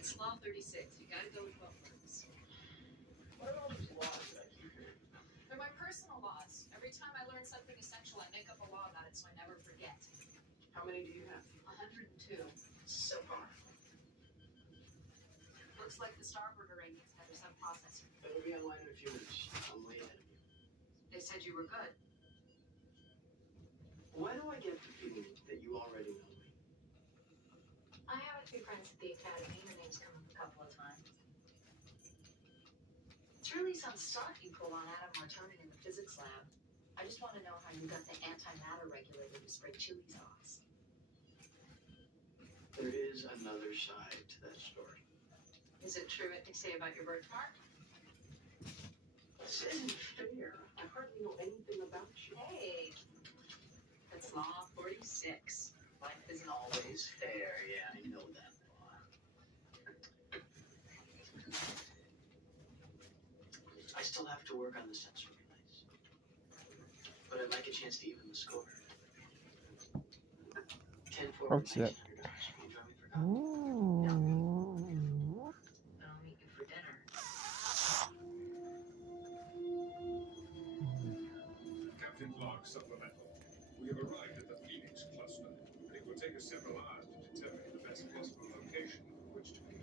It's Law 36. You gotta go with what works. What are all these laws that I keep hearing? They're my personal laws. Every time I learn something essential, I make up a law about it so I never forget. How many do you have? 102. So far. Looks like the Starburger ratings had a sub-processor. It'll be online in a few minutes. I'm way ahead of you. They said you were good. Why do I get the feeling that you already know me? I have a few friends at the academy. Your name's come up a couple of times. It's really some stunt you pull on Adam Martoni in the physics lab. I just want to know how you got the antimatter regulator to spray chili sauce. There is another side to that story. Is it true what they say about your birthmark? This isn't fair. I hardly know anything about you. Hey, that's Law 46. Life isn't always fair. Yeah, I know that. I still have to work on the sensor relays. But I'd like a chance to even the score. 10-4. What's that? Can you join me for coffee? I'll meet you for dinner. Captain Clark supplemental. We have arrived at the Phoenix cluster. It will take us several hours to determine the best possible location from which to conduct